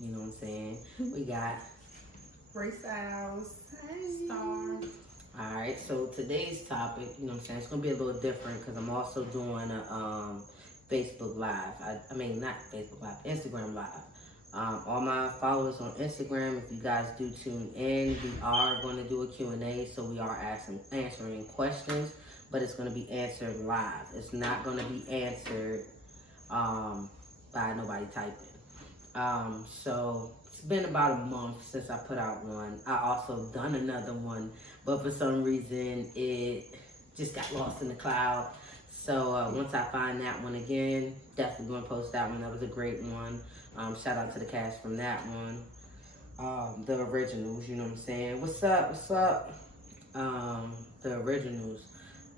You know what I'm saying? We got Ray Styles, Star. Alright, so today's topic, you know what I'm saying, it's gonna be a little different because I'm also doing a Facebook Live. I mean not Facebook Live, Instagram Live. All my followers on Instagram, if you guys do tune in, we are going to do a Q&A, so we are answering questions, but it's going to be answered live. It's not going to be answered by nobody typing. So it's been about a month since I put out one. I also done another one, but for some reason it just got lost in the cloud. So once I find that one again, definitely going to post that one. That was a great one. Shout out to the cast from that one. The originals, you know what I'm saying? What's up? What's up? The originals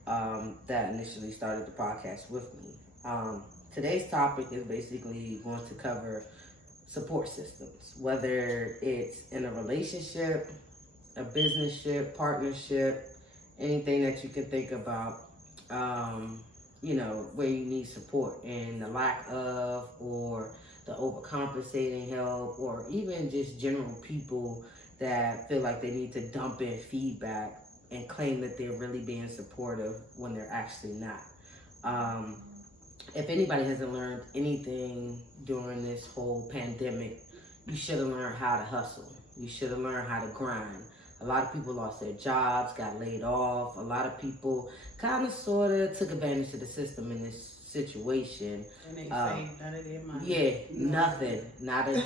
that initially started the podcast with me. Today's topic is basically going to cover support systems, whether it's in a relationship, a businessship, partnership, anything that you can think about, you know, where you need support and the lack of, or the overcompensating help, or even just general people that feel like they need to dump in feedback and claim that they're really being supportive when they're actually not. If anybody hasn't learned anything during this whole pandemic, you should have learned how to hustle. You should have learned how to grind. A lot of people lost their jobs, got laid off. A lot of people kind of sort of took advantage of the system in this situation. And they say none of their money. Yeah, nothing. Not a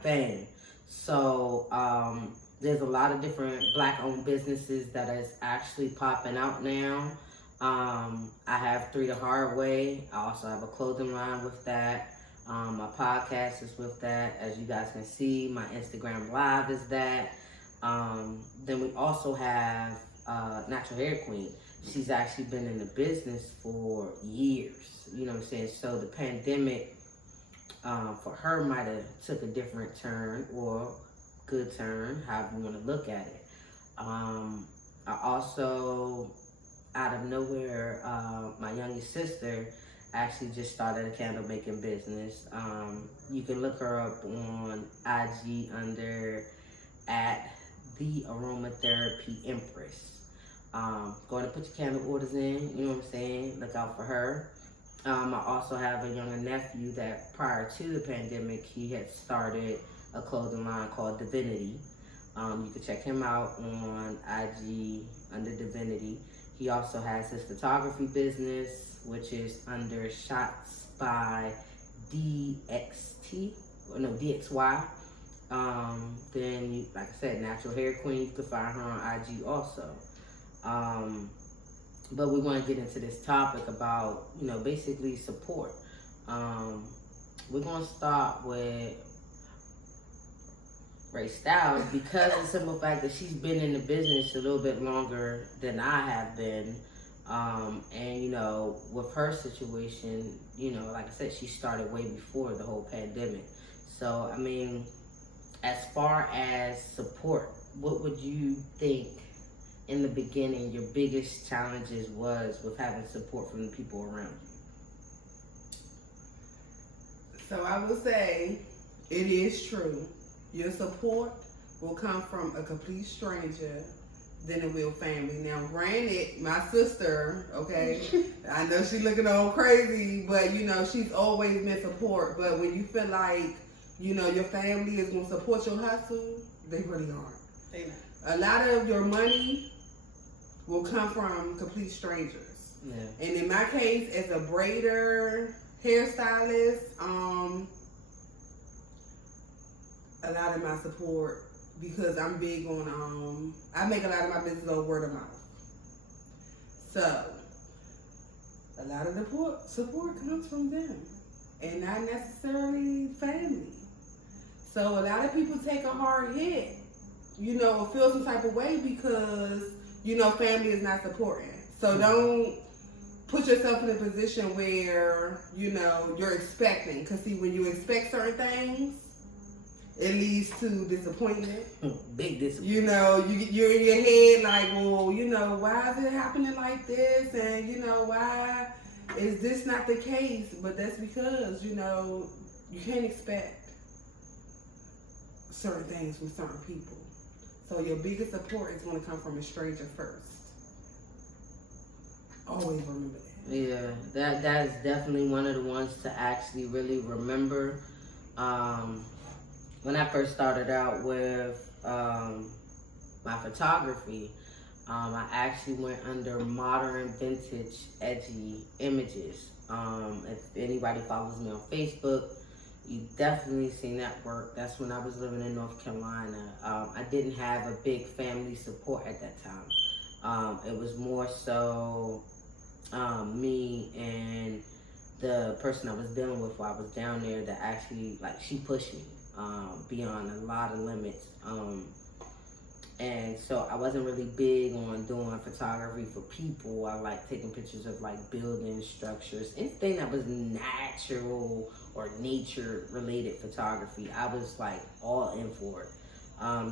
thing. So there's a lot of different black-owned businesses that is actually popping out now. I have Three the Hard Way. I also have a clothing line with that. My podcast is with that. As you guys can see, my Instagram Live is that. Then we also have Natural Hair Queen. She's actually been in the business for years. You know what I'm saying? So the pandemic for her might have took a different turn, or good turn, however you want to look at it. I also, out of nowhere, my youngest sister actually just started a candle making business. You can look her up on IG under at the Aromatherapy Empress. Go ahead and put your candle orders in, you know what I'm saying? Look out for her. I also have a younger nephew that prior to the pandemic, he had started a clothing line called Divinity. You can check him out on IG under Divinity. He also has his photography business, which is under Shots by DXY. Then, like I said, Natural Hair Queen, you can find her on IG also. But we want to get into this topic about, you know, basically support. We're going to start with Ray Styles because of the simple fact that she's been in the business a little bit longer than I have been. And, you know, with her situation, you know, like I said, she started way before the whole pandemic. So, I mean, as far as support, what would you think in the beginning your biggest challenges was with having support from the people around you? So I will say it is true. Your support will come from a complete stranger than it will family. Now, granted, my sister, okay, I know she's looking all crazy, but, you know, she's always been support. But when you feel like, you know, your family is going to support your hustle, they really aren't. They not. A lot of your money will come from complete strangers. Yeah. And in my case, as a braider, hairstylist, a lot of my support, because I'm big on, I make a lot of my business on word of mouth. So, a lot of the support comes from them, and not necessarily family. So, a lot of people take a hard hit, you know, or feel some type of way because, you know, family is not supporting. So, don't put yourself in a position where, you know, you're expecting. Because, see, when you expect certain things, it leads to disappointment. Big disappointment. You know, you're in your head like, well, you know, why is it happening like this? And, you know, why is this not the case? But that's because, you know, you can't expect certain things from certain people. So your biggest support is going to come from a stranger first. Always remember that. Yeah, that is definitely one of the ones to actually really remember. When I first started out with my photography, I actually went under modern, vintage, edgy images. If anybody follows me on Facebook, you definitely seen that work. That's when I was living in North Carolina. I didn't have a big family support at that time. It was more so me and the person I was dealing with while I was down there that actually, like, she pushed me beyond a lot of limits. And so I wasn't really big on doing photography for people. I like taking pictures of like buildings, structures, anything that was natural or nature related photography. I was like all in for it.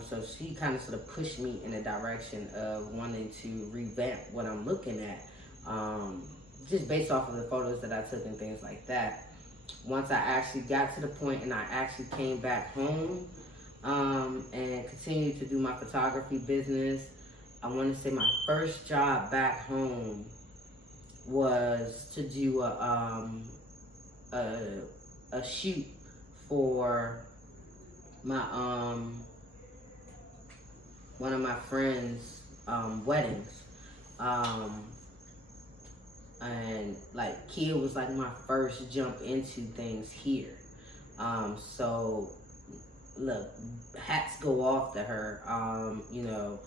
So she kind of sort of pushed me in a direction of wanting to revamp what I'm looking at. Just based off of the photos that I took and things like that. Once I actually got to the point and I actually came back home, and continued to do my photography business, I want to say my first job back home was to do a shoot for my one of my friends' weddings. And like Kia was like my first jump into things here. So look, hats go off to her. You know,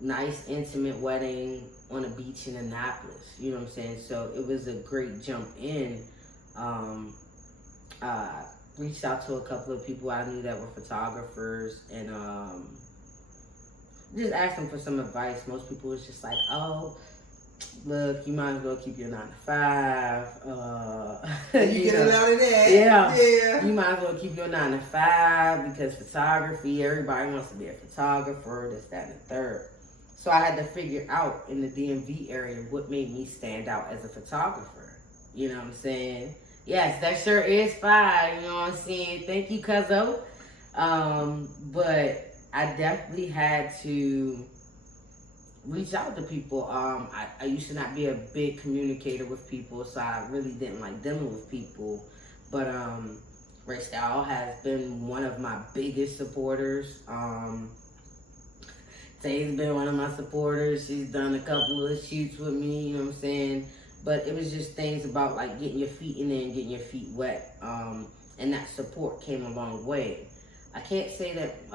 nice intimate wedding on a beach in Annapolis. You know what I'm saying? So it was a great jump in. Reached out to a couple of people I knew that were photographers and just asked them for some advice. Most people was just like, oh, look, you might as well keep your 9 to 5. You get a lot of that. Yeah. You might as well keep your 9 to 5 because photography, everybody wants to be a photographer, this, that, and the third. So I had to figure out in the DMV area what made me stand out as a photographer. You know what I'm saying? Yes, that sure is fire. You know what I'm saying? Thank you, Cuzzo. But I definitely had to reach out to people. I used to not be a big communicator with people, so I really didn't like dealing with people. But Ray Style has been one of my biggest supporters. Tay's been one of my supporters. She's done a couple of shoots with me, you know what I'm saying? But it was just things about like getting your feet in there and getting your feet wet. And that support came a long way. I can't say that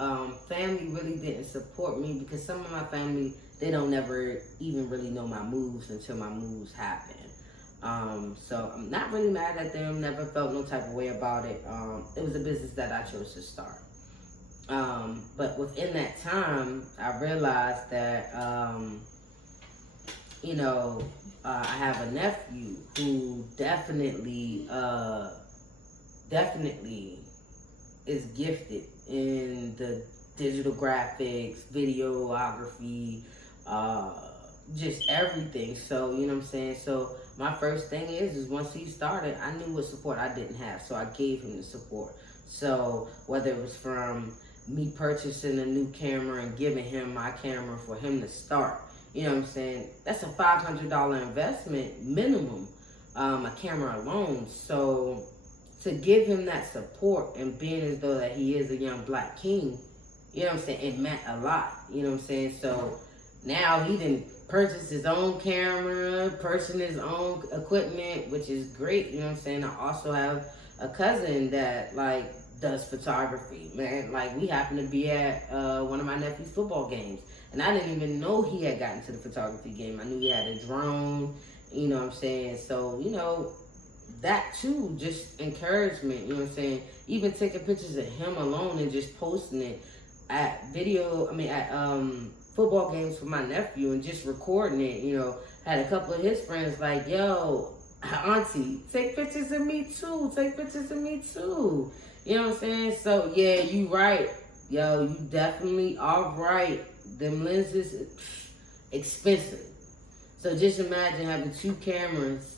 family really didn't support me because some of my family, they don't never even really know my moves until my moves happen. So I'm not really mad at them, never felt no type of way about it. It was a business that I chose to start. But within that time, I realized that, you know, I have a nephew who definitely is gifted in the digital graphics, videography, just everything. So, you know what I'm saying? So my first thing is once he started, I knew what support I didn't have. So I gave him the support. So whether it was from me purchasing a new camera and giving him my camera for him to start, you know what I'm saying? That's a $500 investment minimum, a camera alone. So to give him that support and being as though that he is a young black king, you know what I'm saying? It meant a lot, you know what I'm saying? So now he didn't purchase his own camera, purchase his own equipment, which is great, you know what I'm saying? I also have a cousin that like does photography, man. Like we happened to be at one of my nephew's football games. And I didn't even know he had gotten to the photography game. I knew he had a drone, you know what I'm saying? So, you know, that too, just encouragement, you know what I'm saying? Even taking pictures of him alone and just posting it at football games for my nephew and just recording it, you know. Had a couple of his friends like, yo, auntie, take pictures of me too. Take pictures of me too. You know what I'm saying? So, yeah, you right. Yo, you definitely are right. Them lenses, expensive. So just imagine having 2 cameras,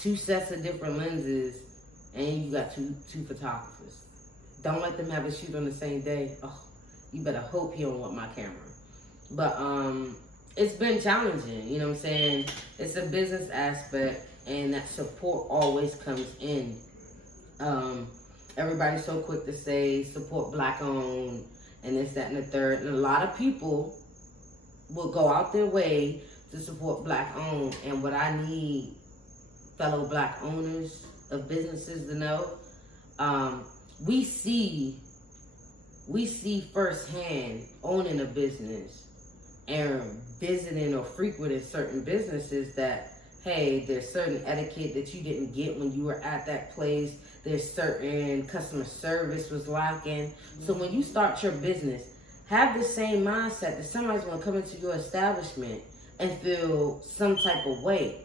2 sets of different lenses, and you got two photographers. Don't let them have a shoot on the same day. Oh, You better hope he don't want my camera. But it's been challenging, you know what I'm saying? It's a business aspect, and that support always comes in. Everybody's so quick to say support Black owned and this, that, and the third. And a lot of people will go out their way to support Black owned. And what I need fellow Black owners of businesses to know, we see firsthand owning a business and visiting or frequenting certain businesses that, hey, there's certain etiquette that you didn't get when you were at that place. There's certain customer service was lacking. So when you start your business, have the same mindset that somebody's going to come into your establishment and feel some type of way.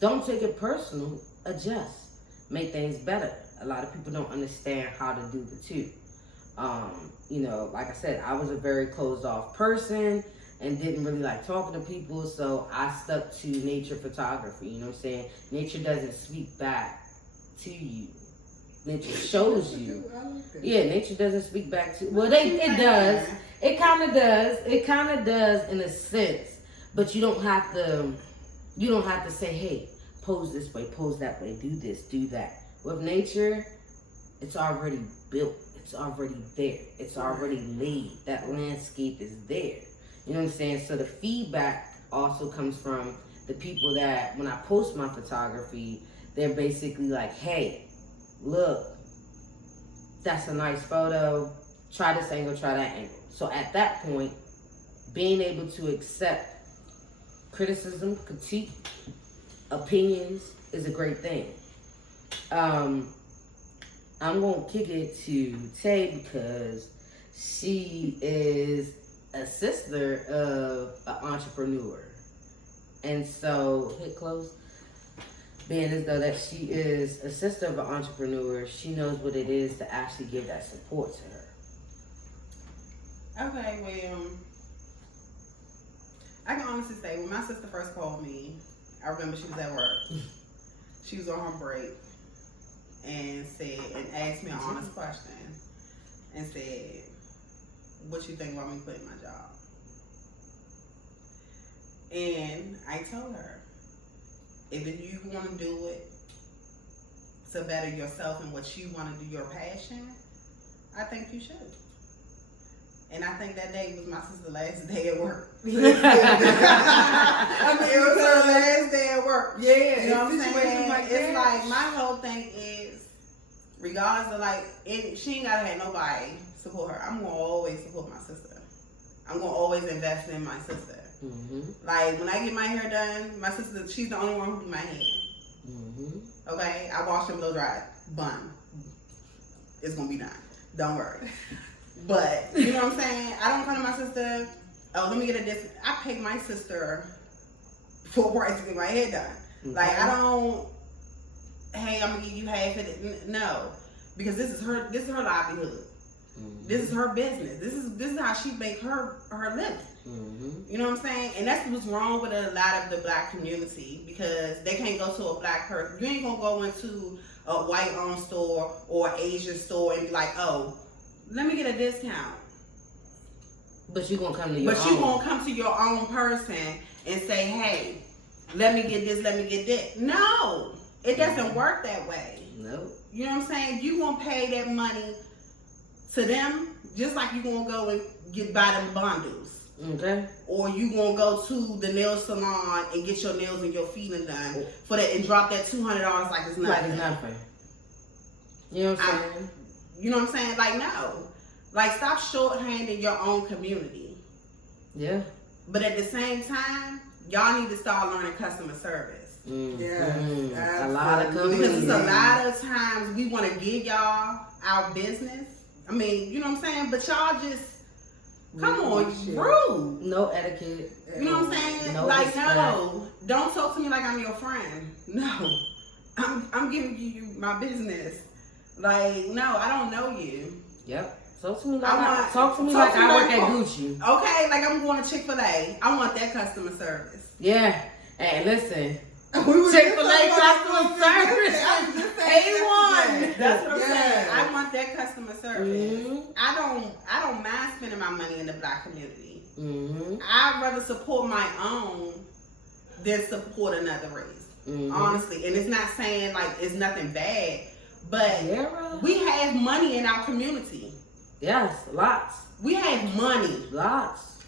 Don't take it personal. Adjust. Make things better. A lot of people don't understand how to do the two. You know, like I said, I was a very closed off person and didn't really like talking to people, so I stuck to nature photography. You know what I'm saying? Nature doesn't speak back to you. Nature shows you. Yeah, nature doesn't speak back to you. Well, it does. It kind of does. It kind of does in a sense, but you don't have to say, hey, pose this way, pose that way, do this, do that. With nature, it's already built. It's already there. It's already laid. That landscape is there. You know what I'm saying? So the feedback also comes from the people that, when I post my photography, they're basically like, hey, look, that's a nice photo. Try this angle, try that angle. So at that point, being able to accept criticism, critique, opinions is a great thing. I'm going to kick it to Tay because she is a sister of an entrepreneur. And so, hit close. Being as though that she is a sister of an entrepreneur, she knows what it is to actually give that support to her. Okay, well, I can honestly say, when my sister first called me, I remember she was at work. She was on her break and asked me an honest question and said, what you think about me quitting my job? And I told her, if you want to do it to better yourself and what you want to do, your passion, I think you should. And I think that day was my sister's last day at work. I mean, it was her last day at work. Yeah, you know what I'm saying? Like it's like my whole thing is, regardless of she ain't gotta have nobody support her. I'm gonna always support my sister. I'm gonna always invest in my sister. Mm-hmm. Like when I get my hair done, my sister, she's the only one who do my hair. Mm-hmm. Okay, I wash them, blow dry, bun. It's gonna be done. Don't worry. But you know what I'm saying? I don't come to my sister. Oh, let me get a discount. I pay my sister full price to get my hair done. Mm-hmm. Like I don't. Hey, I'm gonna give you half of it. No, because this is her livelihood. Mm-hmm. This is her business. This is how she make her living. Mm-hmm. You know what I'm saying? And that's what's wrong with a lot of the Black community, because they can't go to a Black person. You ain't gonna go into a white-owned store or Asian store and be like, oh, let me get a discount. But you gonna come to your own. But you gonna come to your own person and say, hey, let me get this, let me get that. No, it doesn't work that way. No. You know what I'm saying? You gonna pay that money to them just like you gonna go and buy them bundles. Okay. Or you gonna go to the nail salon and get your nails and your feet done for that and drop that $200 like it's nothing. Like it's nothing. You know what I'm saying? You know what I'm saying? Like, no. Like, stop shorthanding your own community. Yeah. But at the same time, y'all need to start learning customer service. Yeah. A lot of companies. Because it's a lot of times we want to give y'all our business. I mean, you know what I'm saying? But y'all just, come on, rude. No etiquette. You know what I'm saying? No like, respect. No. Don't talk to me like I'm your friend. No. I'm giving you my business. Like, no, I don't know you. Yep. Talk to me like I work at Gucci. Okay, like I'm going to Chick-fil-A. I want that customer service. Yeah. And listen, Chick-fil-A customer service. A1. That's what I'm saying. I want that customer service. Mm-hmm. I don't mind spending spending my money in the black community. Mm-hmm. I'd rather support my own than support another race. Mm-hmm. Honestly. And it's not saying like it's nothing bad, but Yeah. we have money in our community. Yes, lots. We have money. Lots.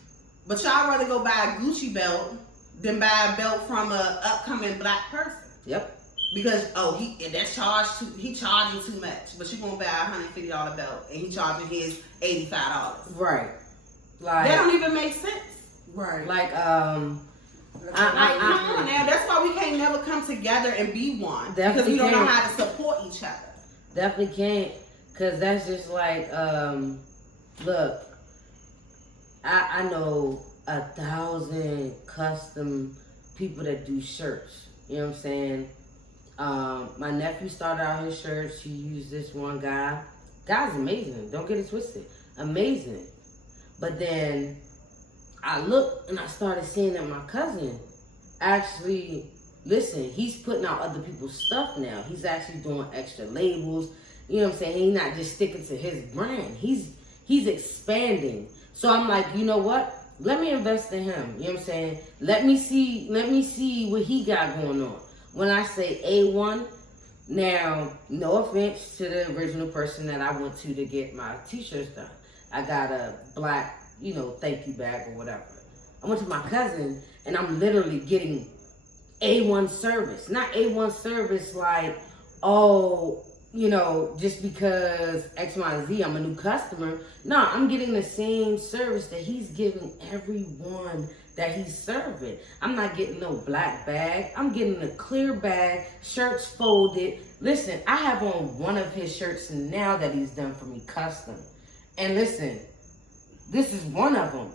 But y'all rather go buy a Gucci belt than buy a belt from a upcoming black person. Yep. Because he charging too much. But you gonna buy a $150 belt and he charging his $85. Right. Like That don't even make sense. Right. like Come on now, that's why we can't never come together and be one. Because Definitely we don't know can't. how to support each other. definitely can't, cause that's just like look, I know 1,000 custom people that do shirts. You know what I'm saying? My nephew started out his shirts. He used this one guy. Guy's amazing. Don't get it twisted. Amazing. But then I looked and I started seeing that my cousin actually, listen, he's putting out other people's stuff now. He's actually doing extra labels. You know what I'm saying? He's not just sticking to his brand. He's expanding. So I'm like, you know what? Let me invest in him. You know what I'm saying? Let me see what he got going on. When I say A1, now, no offense to the original person that I went to get my t-shirts done. I got a black, thank you bag or whatever. I went to my cousin and I'm literally getting A1 service. Not A1 service like, just because X, Y, and Z, I'm a new customer. No, I'm getting the same service that he's giving everyone that he's serving. I'm not getting no black bag. I'm getting a clear bag, shirts folded. Listen, I have on one of his shirts now that he's done for me custom. And listen, this is one of them.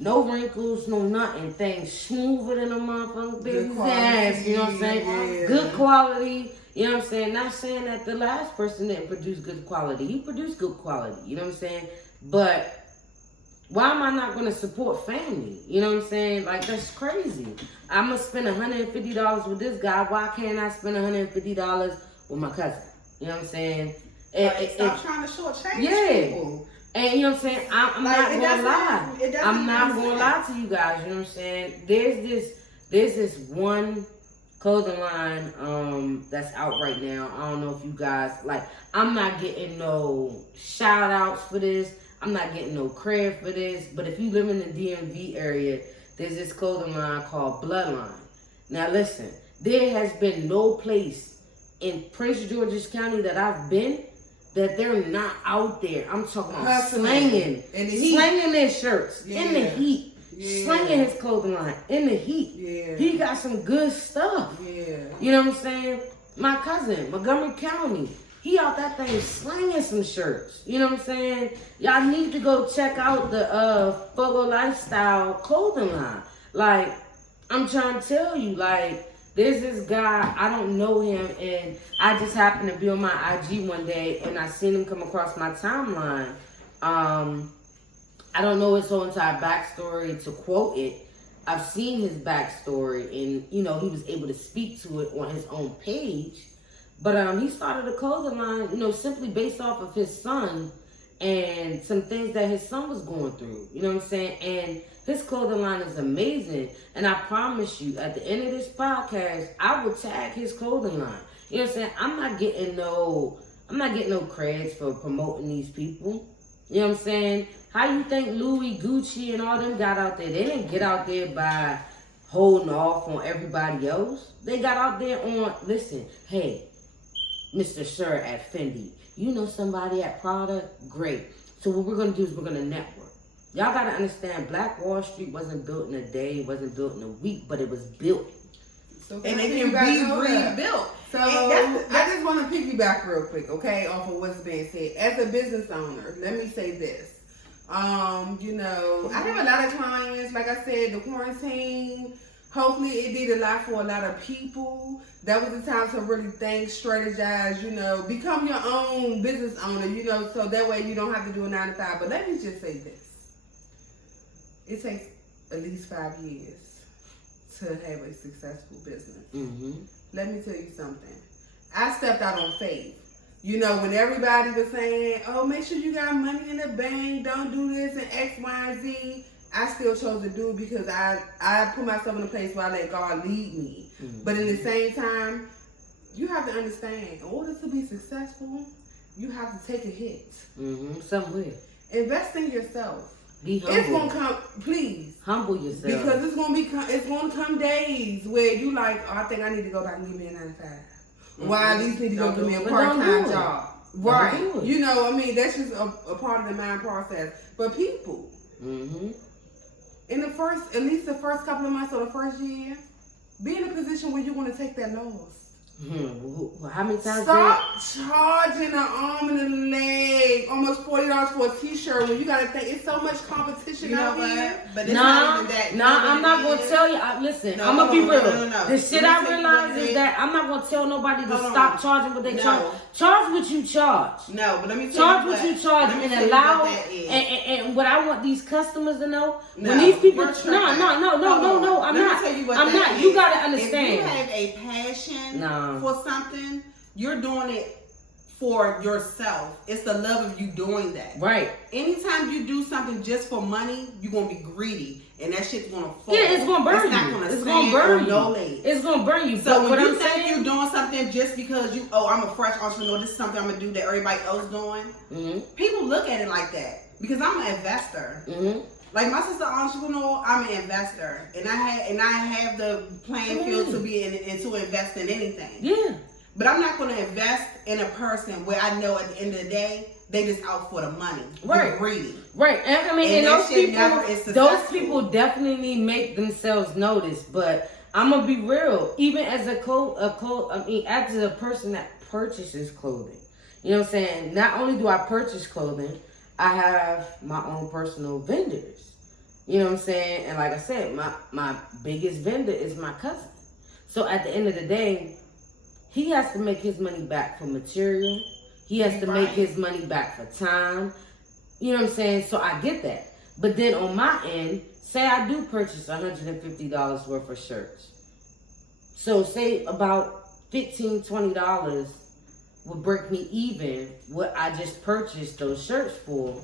No wrinkles, no nothing. Things smoother than a motherfucking baby's ass. You know what I'm saying? Yeah. Good quality. You know what I'm saying? Not saying that the last person didn't produce good quality. He produced good quality. You know what I'm saying? But why am I not going to support family? You know what I'm saying? Like, that's crazy. I'm going to spend $150 with this guy. Why can't I spend $150 with my cousin? You know what I'm saying? Stop trying to shortchange people. And you know what I'm saying? I'm not going to lie. I'm not going to lie to you guys. You know what I'm saying? There's this one clothing line that's out right now. I don't know if you guys, I'm not getting no shout outs for this. I'm not getting no credit for this, but if you live in the DMV area, there's this clothing line called Bloodline. Now listen, there has been no place in Prince George's County that I've been that they're not out there. I'm talking about slanging their shirts in the heat, slanging his clothing line in the heat. Yeah. He got some good stuff. Yeah. You know what I'm saying? My cousin, Montgomery County, he out that thing slanging some shirts. You know what I'm saying? Y'all need to go check out the Fogo Lifestyle clothing line. Like, I'm trying to tell you, there's this guy, I don't know him, and I just happened to be on my IG one day, and I seen him come across my timeline. I don't know his whole entire backstory to quote it. I've seen his backstory, and, he was able to speak to it on his own page. But he started a clothing line, simply based off of his son and some things that his son was going through. You know what I'm saying? And his clothing line is amazing. And I promise you, at the end of this podcast, I will tag his clothing line. You know what I'm saying? I'm not getting no creds for promoting these people. You know what I'm saying? How you think Louis, Gucci, and all them got out there? They didn't get out there by holding off on everybody else. They got out there on, listen, hey, Mr. Sir at Fendi, you know somebody at Prada? Great. So what we're going to do is we're going to network. Y'all got to understand, Black Wall Street wasn't built in a day, it wasn't built in a week, but it was built. So And it can be rebuilt. So I just want to piggyback real quick, okay, off of what's being said. As a business owner, let me say this. I have a lot of clients, like I said, the quarantine, hopefully it did a lot for a lot of people. That was the time to really think, strategize, become your own business owner, so that way you don't have to do a 9 to 5. But let me just say this. It takes at least 5 years to have a successful business. Mm-hmm. Let me tell you something. I stepped out on faith. You know, when everybody was saying, oh, make sure you got money in the bank, don't do this and X, Y, and Z, I still chose to do it because I put myself in a place where I let God lead me. Mm-hmm. But in the same time, you have to understand, in order to be successful, you have to take a hit. Mm-hmm. Somewhere. Invest in yourself. Be humble. It's gonna come, please. Humble yourself. Because it's gonna come days where you like, oh, I think I need to go back and give me a 9 to 5. Well, I at least need to go give me a part-time job. Right. You know, I mean, that's just a part of the mind process. But people, in the first, at least the first couple of months or the first year, be in a position where you're going to take that loss. How many times? Stop charging an arm and a leg, almost $40 for a t-shirt when you got to think it's so much competition out here. But it's not even that. I'm not going to tell you. Listen, I'm going to be real. The shit I realize is that I'm not going to tell nobody to stop charging what they charge. Charge what you charge. No, but let me tell you what you charge and allow. And what I want these customers to know, when No, these people, we're no, I'm not. Tell you what I'm that not. is. You got to understand. If you have a passion for something, you're doing it for yourself. It's the love of you doing that. Right. Anytime you do something just for money, you're gonna be greedy, and that shit's gonna fall. Yeah, it's gonna burn you. It's gonna burn you. No legs. It's gonna burn you. So when you think you're doing something just because I'm a fresh entrepreneur, this is something I'm gonna do that everybody else doing. People look at it like that because I'm an investor. Like my sister entrepreneur, I'm an investor, and I have the playing field to be in and to invest in anything. Yeah. But I'm not going to invest in a person where I know at the end of the day they just out for the money. Right. They're greedy. Right. And I mean, and those people definitely make themselves notice. But I'm gonna be real. Even as as a person that purchases clothing, you know what I'm saying? Not only do I purchase clothing, I have my own personal vendors. You know what I'm saying? And like I said, my biggest vendor is my cousin. So at the end of the day, he has to make his money back for material. He has to make his money back for time. You know what I'm saying? So I get that. But then on my end, say I do purchase $150 worth of shirts. So say about $15, $20 would break me even what I just purchased those shirts for.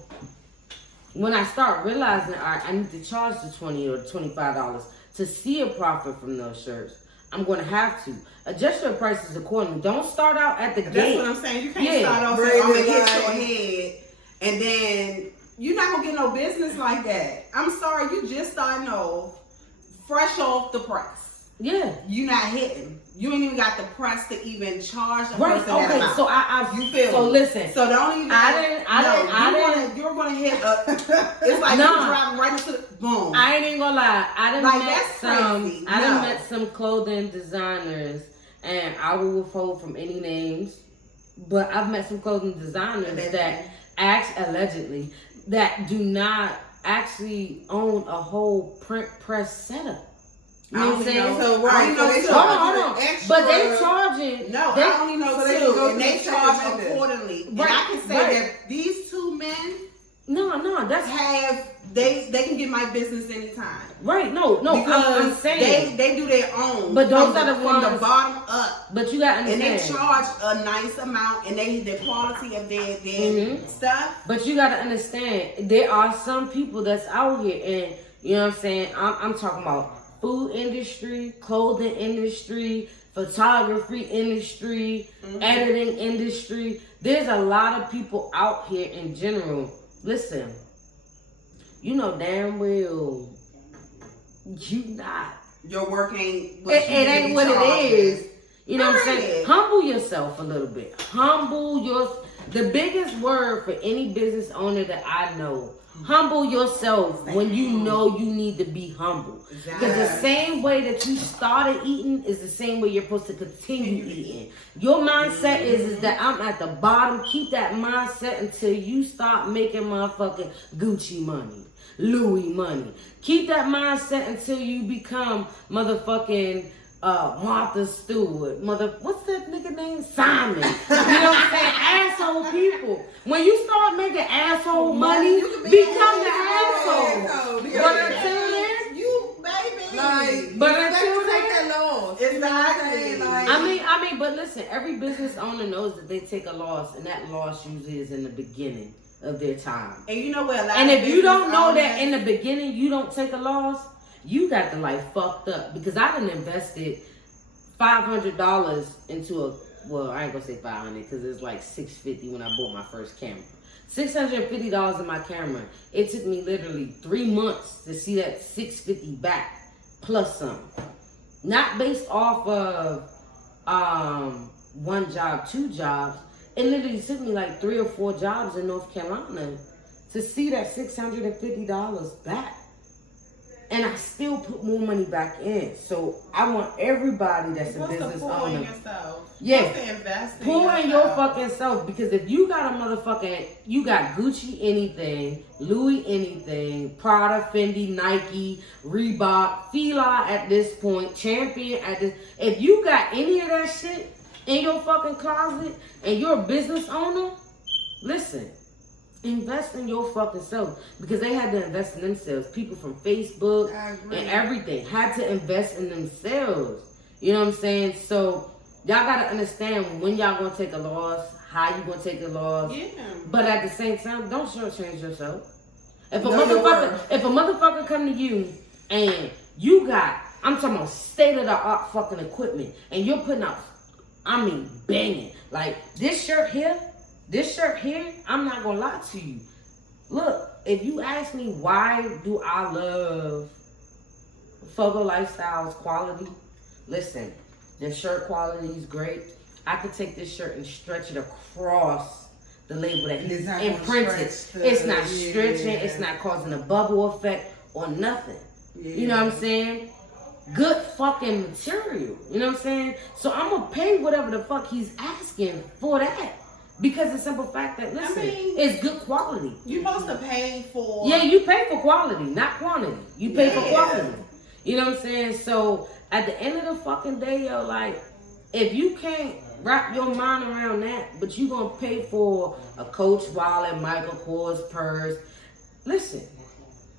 When I start realizing, all right, I need to charge the $20 or $25 to see a profit from those shirts, I'm going to have to adjust your prices accordingly. Don't start out at the gate. That's what I'm saying. You can't start off saying, I'm going to hit your head, and then you're not going to get no business like that. I'm sorry, you just starting off, fresh off the press. Yeah. You're not hitting. You ain't even got the press to even charge the right. person Okay. that amount. So you feel so me? listen. So don't even. You're gonna hit. It's like you're driving right into the boom. I ain't even gonna lie. I done met some clothing designers, and I will withhold from any names. But I've met some clothing designers that allegedly that do not actually own a whole print press setup. You know what I'm saying? So right, hold on. But they charging. No, I only know two, and they charge accordingly. And I can say that these two men, they can get my business anytime. Right? No. Because I'm saying they do their own. But those are the ones from the bottom up. But you gotta understand. And they charge a nice amount, and the quality of their stuff. But you gotta understand, there are some people that's out here, and you know what I'm saying. I'm talking about food industry, clothing industry, photography industry, editing industry. There's a lot of people out here in general. Listen, you know damn well your work ain't it ain't what it is. You know what I'm saying? Humble yourself a little bit. The biggest word for any business owner that I know, humble yourself when you know you need to be humble. Because the same way that you started eating is the same way you're supposed to continue eating. Your mindset is that I'm at the bottom. Keep that mindset until you start making motherfucking Gucci money, Louis money. Keep that mindset until you become motherfucking Martha Stewart, what's that nigga name? Simon. You know what I'm saying? Asshole people. When you start making asshole money, become the asshole. But until then, you baby. Like, but until then, exactly. I mean, but listen, every business owner knows that they take a loss, and that loss usually is in the beginning of their time. And you know what? And if you don't know that in the beginning you don't take a loss, you got the life fucked up. Because I done invested $500 into a, well, I ain't gonna say 500 because it's like $650 when I bought my first camera. $650 in my camera. It took me literally 3 months to see that $650 back plus some. Not based off of one job, 2 jobs. It literally took me like 3 or 4 jobs in North Carolina to see that $650 back. And I still put more money back in. So I want everybody that's a business owner. Pour in your fucking self. Because if you got a motherfucking, you got Gucci anything, Louis anything, Prada, Fendi, Nike, Reebok, Fila at this point, Champion at this. If you got any of that shit in your fucking closet and you're a business owner, listen. Invest in your fucking self. Because they had to invest in themselves. People from Facebook and everything had to invest in themselves. You know what I'm saying? So y'all gotta understand when y'all gonna take a loss, how you gonna take a loss. Yeah. But at the same time, don't shortchange yourself. If a motherfucker come to you and you got, I'm talking about state of the art fucking equipment, and you're putting out, I mean banging. Like this shirt here, I'm not gonna lie to you. Look, if you ask me why do I love Fogo Lifestyles quality, listen, the shirt quality is great. I could take this shirt and stretch it across the label that he's imprinted. It's not stretching, it's not causing a bubble effect or nothing. Yeah. You know what I'm saying? Good fucking material. You know what I'm saying? So I'm gonna pay whatever the fuck he's asking for that. Because the simple fact that, listen, it's good quality. You're supposed to pay for... Yeah, you pay for quality, not quantity. You pay for quality. You know what I'm saying? So, at the end of the fucking day, yo, like, if you can't wrap your mind around that, but you gonna pay for a Coach wallet, Michael Kors purse, listen,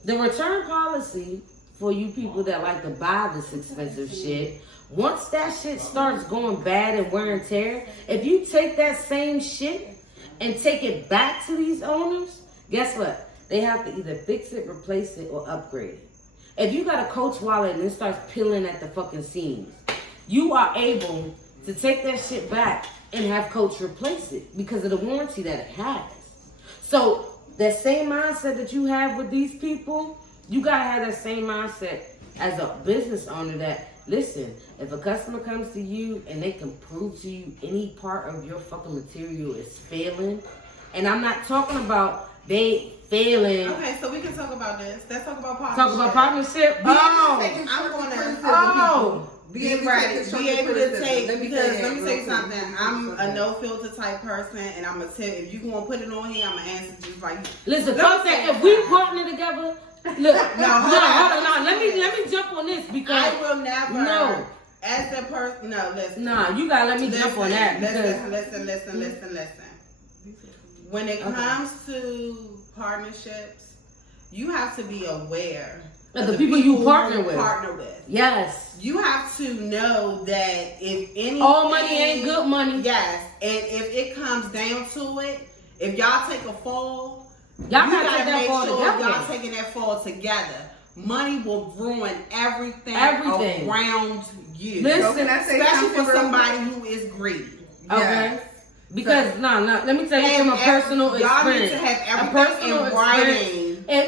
the return policy for you people that like to buy this expensive shit, once that shit starts going bad and wear and tear, if you take that same shit and take it back to these owners, guess what? They have to either fix it, replace it, or upgrade it. If you got a Coach wallet and it starts peeling at the fucking seams, you are able to take that shit back and have Coach replace it because of the warranty that it has. So that same mindset that you have with these people, you gotta have that same mindset as a business owner that, listen, if a customer comes to you and they can prove to you any part of your fucking material is failing, and I'm not talking about they failing. Okay, so we can talk about this. Let's talk about partnership. Talk about partnership? Be able to take, because let me say something. I'm a no filter type person, and I'm gonna tell you, if you gonna put it on here, I'm gonna answer just like. Listen, fuck that. If we partner together, look, hold on. Let me jump on this because I will never. As a person, listen. You gotta let me jump on that. Listen. When it comes to partnerships, you have to be aware of the people you partner with. Yes. You have to know that if anything, all money ain't good money. Yes. And if it comes down to it, if y'all take a fall, y'all gotta make sure y'all taking that fall together. Money will ruin everything around you. Listen, especially for somebody who is greedy. Okay. Yes. Because let me tell you from a personal experience. Y'all need to have everything in writing. And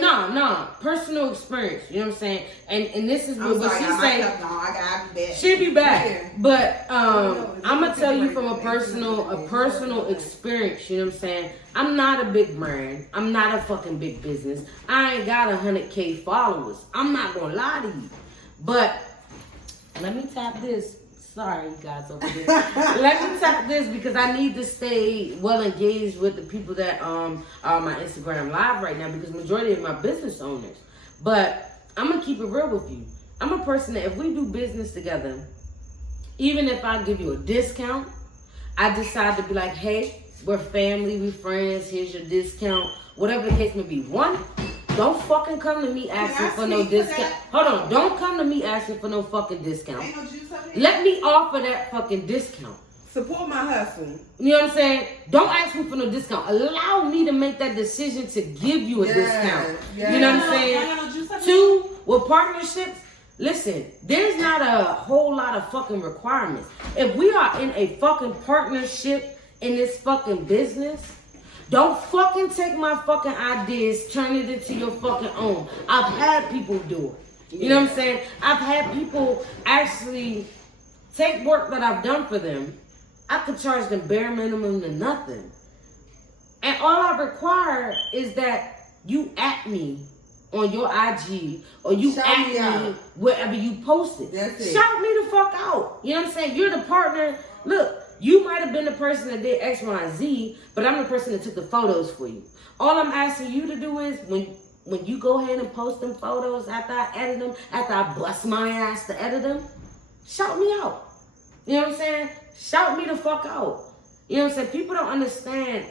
personal experience. You know what I'm saying? And this is what she say. She'll be back. Yeah. But I'm gonna tell you from a personal experience. You know what I'm saying? I'm not a big brand. I'm not a fucking big business. I ain't got 100K followers. I'm not gonna lie to you. But let me tap this. Sorry, you guys over there. Let me tap this because I need to stay well engaged with the people that are on my Instagram live right now because majority of my business owners. But I'm gonna keep it real with you. I'm a person that if we do business together, even if I give you a discount, I decide to be like, hey, we're family, we friends, here's your discount, whatever the case may be. One, don't fucking come to me asking for no discount. Hold on, don't come to me asking for no fucking discount. Let me offer that fucking discount. Support my hustle. You know what I'm saying? Don't ask me for no discount. Allow me to make that decision to give you a discount. Yes. You know what I'm saying? Two, with partnerships, listen, there's not a whole lot of fucking requirements. If we are in a fucking partnership in this fucking business, don't fucking take my fucking ideas, turn it into your fucking own. I've had people do it. You know what I'm saying? I've had people actually take work that I've done for them. I could charge them bare minimum to nothing. And all I require is that you at me on your IG or you Shout at me me out. wherever you post it. That's it. Shout me the fuck out. You know what I'm saying? You're the partner. Look, you might have been the person that did X, Y, and Z, but I'm the person that took the photos for you. All I'm asking you to do is when you go ahead and post them photos after I edit them, after I bust my ass to edit them, shout me out. You know what I'm saying? Shout me the fuck out. You know what I'm saying? People don't understand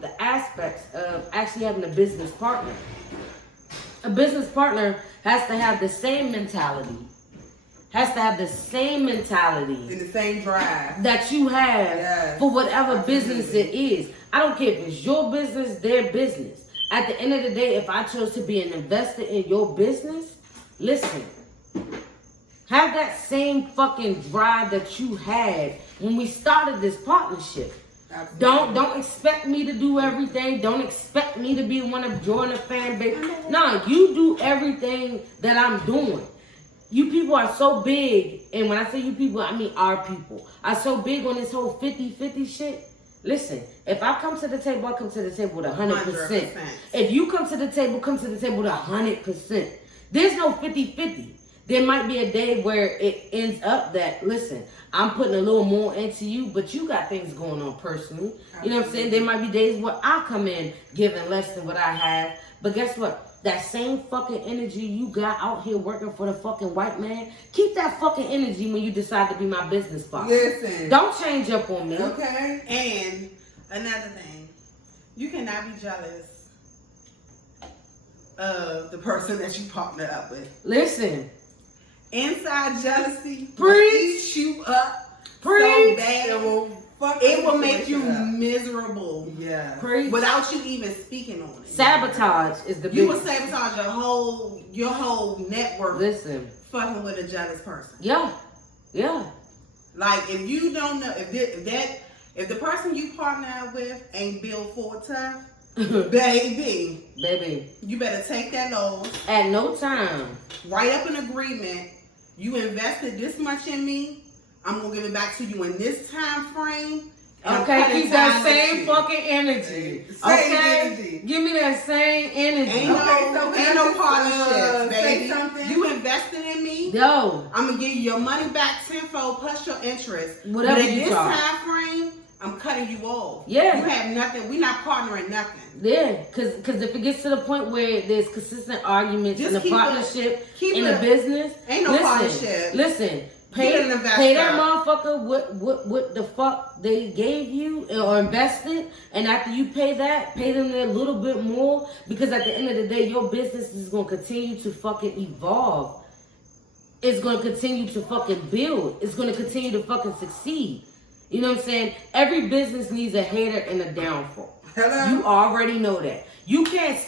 the aspects of actually having a business partner. A business partner has to have the same mentality. Has to have the same mentality In the same drive. that you have Yes, for whatever absolutely. business it is. I don't care if it's your business, their business. At the end of the day, if I chose to be an investor in your business, listen. Have that same fucking drive that you had when we started this partnership. Absolutely. Don't expect me to do everything. Don't expect me to be one of join the fan base. No, you do everything that I'm doing. You people are so big, and when I say you people, I mean our people, are so big on this whole 50-50 shit. Listen, if I come to the table, I come to the table with 100%. 100%. If you come to the table with 100%. There's no 50-50. There might be a day where it ends up that, listen, I'm putting a little more into you, but you got things going on personally. You know what I'm saying? There might be days where I come in giving less than what I have. But guess what? That same fucking energy you got out here working for the fucking white man, keep that fucking energy when you decide to be my business partner. Listen. Don't change up on me. Okay. And another thing, you cannot be jealous of the person that you partner up with. Listen. Inside jealousy Preach. eats you up so Preach. bad. Fuck It will the make you situation up. miserable Yeah. Preach. without you even speaking on it. Sabotage is the You will biggest. sabotage your whole network Listen. fucking with a jealous person. Yeah. Yeah. Like if you don't know if the person you partner with ain't built for tough, baby, Baby. you better take that load, At no time. write up an agreement. You invested this much in me. I'm gonna give it back to you in this time frame. and I'm Okay, cutting keep that time with same you. fucking energy. Same Okay? energy. Give me that same energy. Ain't no, Okay, so can ain't I no just, partnership, say baby. something? You invested in me. Yo, I'm gonna give you your money back tenfold plus your interest. Whatever but in you this charge. time frame, I'm cutting you off. Yeah. You have nothing. We're not partnering nothing. yeah, cause if it gets to the point where there's consistent arguments Just in a keep it- partnership, keep in it- a business, Ain't no listen, partnership. Listen, Get an investor. pay that motherfucker what the fuck they gave you or invested, and after you pay them a little bit more, because at the end of the day, your business is gonna continue to fucking evolve. It's gonna continue to fucking build. It's gonna continue to fucking succeed. You know what I'm saying? Every business needs a hater and a downfall. Hello? You already know that. You can't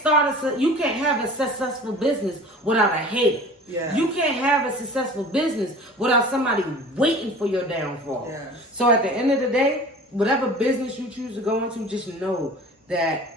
you can't have a successful business without a hater. Yeah. You can't have a successful business without somebody waiting for your downfall. Yeah. So at the end of the day, whatever business you choose to go into, just know that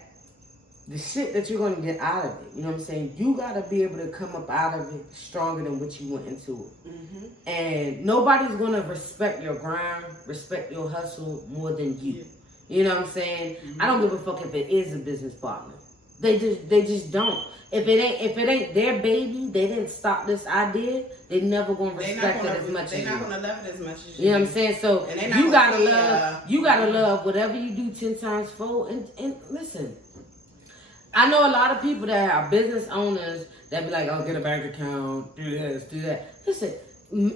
the shit that you're going to get out of it, you know what I'm saying? You got to be able to come up out of it stronger than what you went into it. Mm-hmm. And nobody's going to respect your grind, respect your hustle more than you. You know what I'm saying? I don't give a fuck if it is a business partner. They just don't. If it ain't their baby, they didn't stop this idea, they never gonna respect it as much as They're you. not gonna love it as much as You know what I'm saying? So And they not you gonna gotta say, you gotta love whatever you do 10 times fold. And listen, I know a lot of people that are business owners that be like, oh, get a bank account, do this, do that. Listen,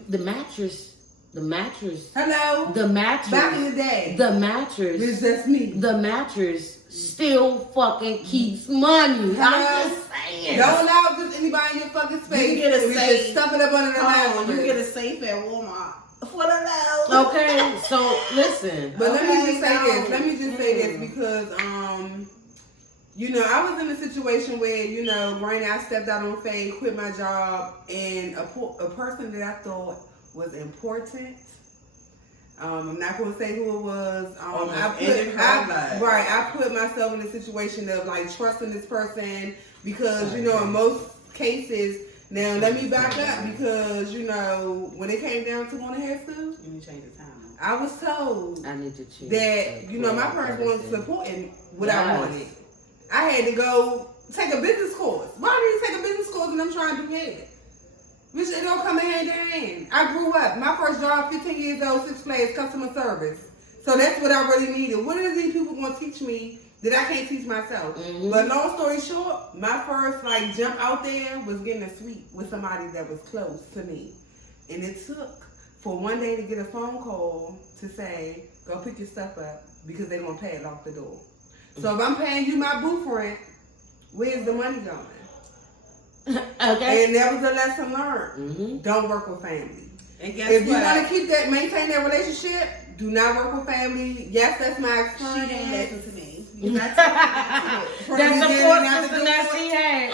the mattress, Hello? the mattress, Back in the day. the mattress, It's just me. the mattress still fucking keeps money. Hello? I'm just saying. Don't allow just anybody in your fucking space. You get a We safe. just stuff it up under the Oh, mattress. you get a safe at Walmart for the low. Okay, so listen. But let me Okay, just say no. this. Let me just say this because, you know, I was in a situation where, you know, granted, I stepped out on faith, quit my job, and a person that I thought was important. I'm not gonna say who it was. I put myself in a situation of like trusting this person because, you know, in most cases. Now let me back up because, you know, when it came down to going to head school, Let me change the time. I was told I need to change that, you know, my parents weren't supporting what I Yes. wanted. I had to go take a business course. Why did you take a business course when I'm trying to do hair? Which it don't come in hand in hand. I grew up. My first job, 15 years old, Six Flags, customer service. So that's what I really needed. What are these people going to teach me that I can't teach myself? Mhm. But long story short, my first like jump out there was getting a suite with somebody that was close to me. And it took for one day to get a phone call to say, go pick your stuff up because they're going to padlock the door. So if I'm paying you my booth rent, where's the money going? Okay. And that was a lesson learned. Mm-hmm. Don't work with family. And guess If you what? want to keep that, maintain that relationship, do not work with family. Yes, that's my She didn't experience. listen to me. That support system that she had.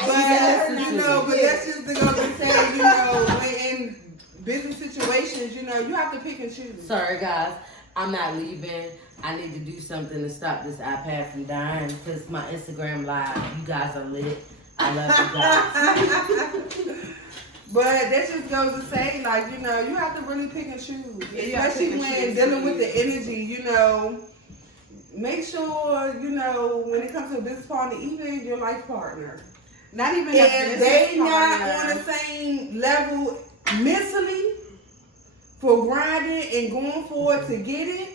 But you know, but that's just the gonna say, you know, when in business situations, you know, you have to pick and choose. Sorry, guys. I'm not leaving. I need to do something to stop this iPad from dying because my Instagram live, you guys are lit. I love you guys. But that just goes to say, like, you know, you have to really pick and choose. Yeah, you have to Especially pick and when choose. dealing with the energy, you know. Make sure, you know, when it comes to a business partner, even your life partner. Not even If a they business not partner. on the same level mentally for grinding and going forward to get it,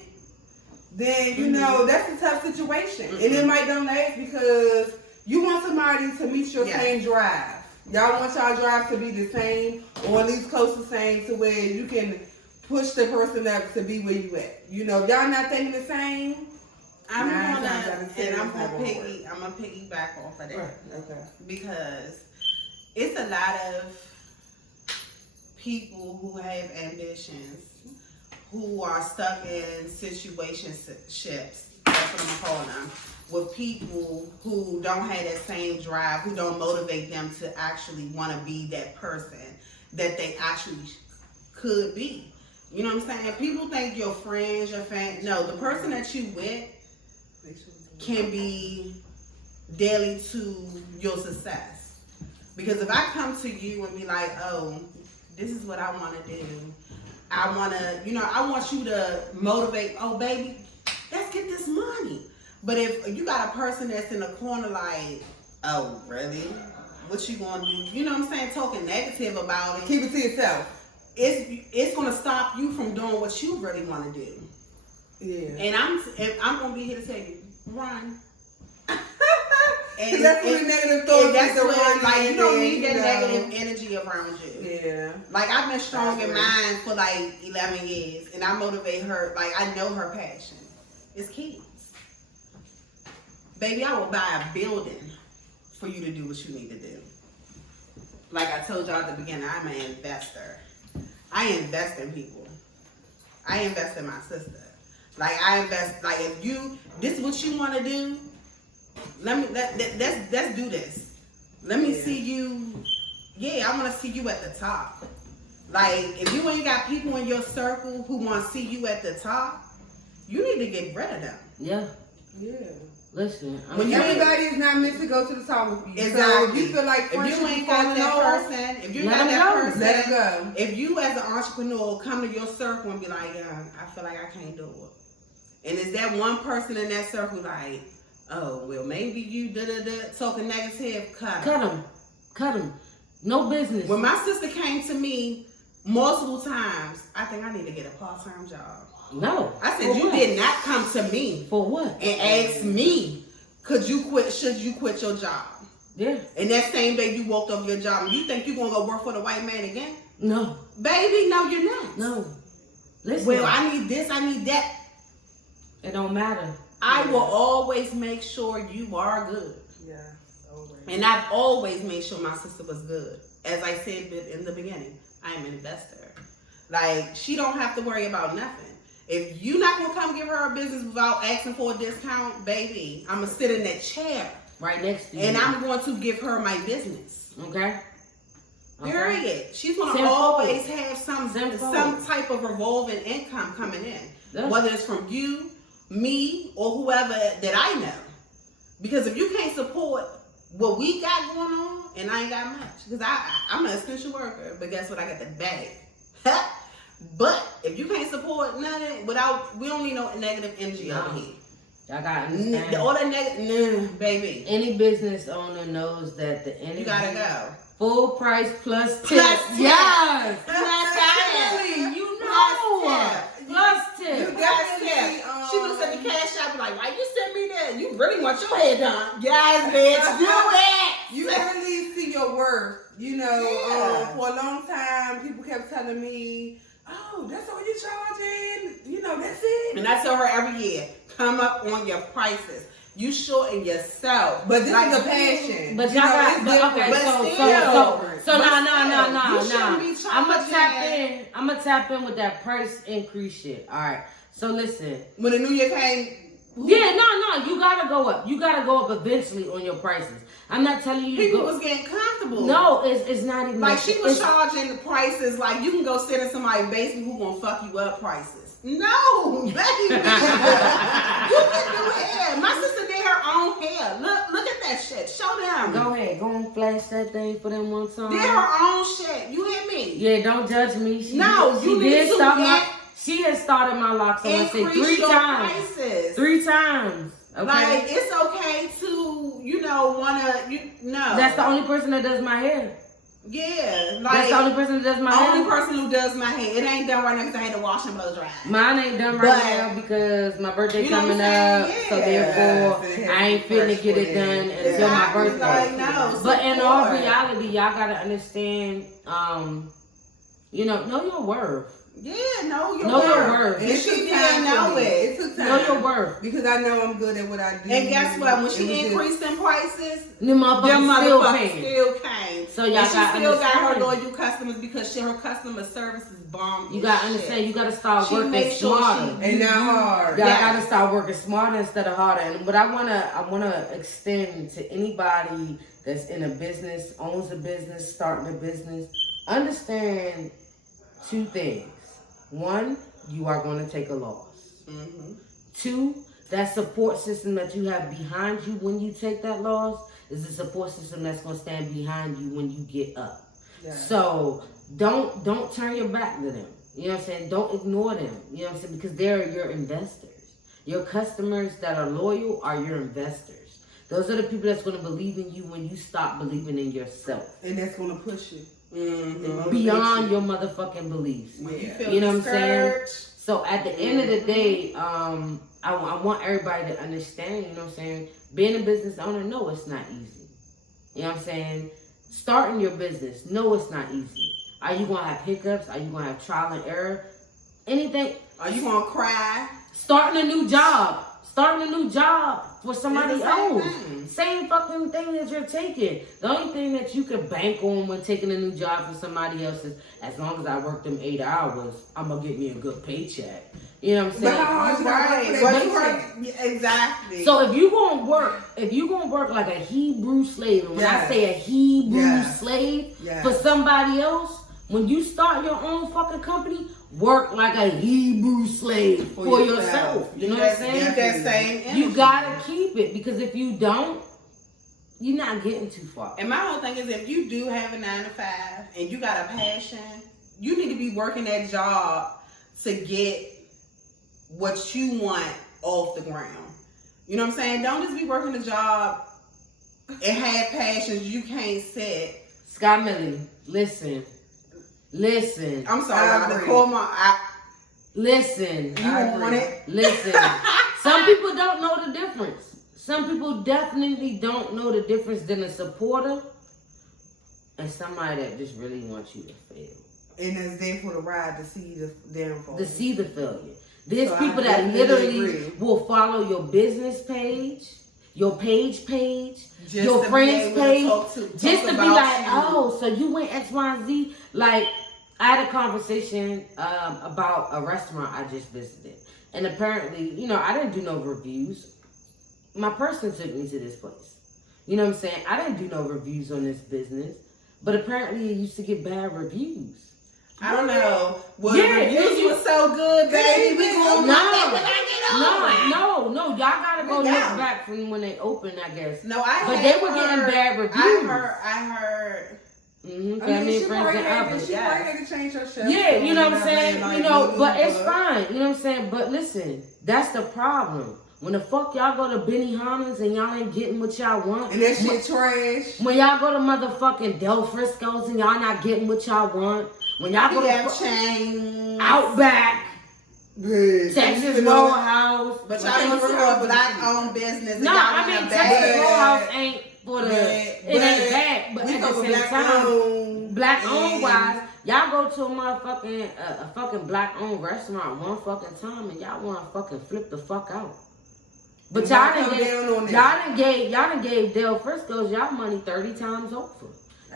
then, you know, that's a tough situation. And it might don't last because you want somebody to meet your Yeah. same drive. Y'all want y'all drive to be the same or at least close to the same to where you can push the person up to be where you at. You know, if y'all not thinking the same. I'm Nine gonna times out of 10, and I'm it's not gonna gonna piggyback off of that Okay. because it's a lot of people who have ambitions who are stuck in situationships. That's what I'm calling them. With people who don't have that same drive, who don't motivate them to actually want to be that person that they actually could be. You know what I'm saying? People think your friends, your family. No, the person that you with can be daily to your success. Because if I come to you and be like, oh, this is what I want to do. I want to, you know, I want you to motivate, oh, baby, let's get this money. But if you got a person that's in the corner like, oh, really? What you gonna do? You know what I'm saying? Talking negative about it. Keep it to yourself. It's gonna stop you from doing what you really want to do. Yeah. And I'm gonna be here to tell you, run. And that's when negative thoughts and that's get to when, run like, you don't need that you know. negative energy around you. Yeah. Like, I've been strong in Agree. mine for like 11 years, and I motivate her. Like, I know her passion. It's kids. Baby, I will buy a building for you to do what you need to do. Like I told y'all at the beginning, I'm an investor. I invest in people. I invest in my sister. Like, I invest, like, if you, this is what you want to do, let's do this. Let me see you. Yeah, I want to see you at the top. Like, if you ain't got people in your circle who want to see you at the top, you need to get rid of them. Yeah. Yeah. Listen. When you ain't- Everybody is not meant to go to the top with you. Exactly. So if you feel like If friendship you is ain't got falling that off, person, if you Let got them that go. person, let it go. if you as an entrepreneur come to your circle and be like, yeah, I feel like I can't do it. And is that one person in that circle like, oh, well, maybe you talking negative, cut 'em. Cut them. Cut them. No business. When my sister came to me multiple times, I think I need to get a part-time job. No. I said, For you what? did not come to me For what? and ask me, should you quit your job? Yeah. And that same day you walked off your job, and you think you're going to go work for the white man again? No. Baby, no, you're not. No. Listen. Well, I need this, I need that. It don't matter. I will always make sure you are good. Yeah. Always. And I've always made sure my sister was good. As I said in the beginning, I am an investor. Like, she don't have to worry about nothing. If you not gonna come give her a business without asking for a discount, baby, I'm gonna sit in that chair right next to you, and I'm going to give her my business. Okay. Period. She's gonna Simple. always have some Simple. type of revolving income coming in, That's- whether it's from you, me, or whoever that I know. Because if you can't support what we got going on, and I ain't got much, because I'm an essential worker, but guess what? I got the bag. But if you can't support nothing we don't need no negative energy over here. Y'all gotta understand. All that negative, baby. Any business owner knows that the energy. You gotta go. Full price plus tip. Plus tip. Yes. Exactly. You know. Plus tip. You got tip. She looks at the cash app and like, why you send me that? You really want your head done. Yes, bitch. Do it. You really see your worth. You know, Yeah. for a long time, people kept telling me, oh, that's all you're charging. You know, that's it. And I tell her every year, come up on your prices. You shorten yourself. But this is a passion. But You y'all know, got, it's but different. okay, But so still. no. You shouldn't be I'ma charging. tap in with that price increase shit. All right. So listen. When the new year came, Yeah, no. You gotta go up. You gotta go up eventually on your prices. I'm not telling you to people go. was getting comfortable. No, it's not even Like that. she was It's- charging the prices like you can go sit in somebody's basement who gonna fuck you up prices. No, baby. You can do hair. My sister did her own hair. Look at that shit. Show them. Go ahead, go and flash that thing for them one time. Did her own shit. You hear me? Yeah, don't judge me. She You need did to start my. get- She has started my locks. I want to say Increase 3 your times. prices. 3 times. Okay. Like it's okay to That's the only person that does my hair. Yeah, like That's the only person that does my only hair. person who does my hair. It ain't done right now because I had to wash and blow dry. Mine ain't done But- right now because my birthday You know coming what I'm up. saying? So Yeah. therefore, So they have I ain't to finna fresh get it for done them. until my Exactly, birthday. like, no, But in all support. reality, y'all gotta understand, know your worth. Yeah, know your Know your worth. worth. And It she took didn't time for know me. it. It took time. Know your worth. Because I know I'm good at what I do. And guess what? When It she was just- increased them prices, Them them motherfuckers still motherfuckers paying. still came. So y'all and she gotta still got her understand. loyal customers because her customer service is bomb. You as gotta shit. understand. You gotta start She working made sure smarter. And not hard. Y'all Yeah. gotta start working smarter instead of harder. And what I wanna extend to anybody that's in a business, owns a business, starting a business, understand 2 things. 1, you are gonna take a loss. Mhm. 2, that support system that you have behind you when you take that loss is the support system that's gonna stand behind you when you get up. Yeah. So don't turn your back to them. You know what I'm saying? Don't ignore them. You know what I'm saying? Because they're your investors. Your customers that are loyal are your investors. Those are the people that's going to believe in you when you stop believing in yourself. And that's going to push you. Mhm. Beyond your motherfucking beliefs. When you Yeah. feel You know what I'm saying? discouraged, So at the end of the day, I want everybody to understand, you know what I'm saying? Being a business owner, no, it's not easy. You know what I'm saying? Starting your business, no, it's not easy. Are you going to have hiccups? Are you going to have trial and error? Anything. Are you gonna cry? Starting a new job for somebody It's the same else. thing. Same fucking thing that you're taking. The only thing that you can bank on when taking a new job for somebody else is, as long as I work them 8 hours, I'm gonna get me a good paycheck. You know what I'm But saying? how hard you gotta work for Right, that but you paycheck? heard yeah, exactly. So if you gonna work like a Hebrew slave, and when I Yes. say a Hebrew Yes. slave Yes. for somebody else, when you start your own fucking company, work like a Hebrew slave for yourself. You know what I'm saying? Keep that same energy. You gotta keep it, because if you don't, you're not getting too far. And my whole thing is, if you do have a 9 to 5 and you got a passion, you need to be working that job to get what you want off the ground. You know what I'm saying? Don't just be working the job and have passions you can't set. Scott Millie, listen. I'm sorry, I I agree. call my. Listen. You I agree. want it? Listen. Some people don't know the difference. Some people definitely don't know the difference than a supporter and somebody that just really wants you to fail. And it's there for the ride to see the downfall. To see the failure. There's So I people that definitely literally agree. will follow your business page, your page, Just your to be friends able to page, talk just to be about like, you. oh, so you went X, Y, and Z. Like, I had a conversation about a restaurant I just visited. And apparently, you know, I didn't do no reviews. My person took me to this place. You know what I'm saying? I didn't do no reviews on this business. But apparently it used to get bad reviews. I don't know. Well, Yeah, the reviews were so good, baby. We gonna No, look at when I get over. no. Y'all gotta go We look got 'em. back from when they opened, I guess. No, I But had they were getting bad reviews. I heard. Mm-hmm. I Family mean, and she friends probably and had others. she probably had to change her chef. Yeah, you know what I'm Like, saying? You know, but it's but- fine. You know what I'm saying? But listen, that's the problem. When the fuck y'all go to Benihana's and y'all ain't getting what y'all want. And that shit trash. When y'all go to motherfucking Del Frisco's and y'all not getting what y'all want. When y'all go to chains. Outback, Good. Texas You know, Roadhouse. But y'all go to a black-owned business. And No, y'all I want mean a Texas bag. Roadhouse ain't for the. It ain't bad, but we at go the for same black time, owned. black owned and- wise, y'all go to a motherfucking a fucking black owned restaurant one fucking time and y'all want to fucking flip the fuck out. But And y'all y'all done come gave down on that. y'all done gave Del Frisco's y'all money 30 times over.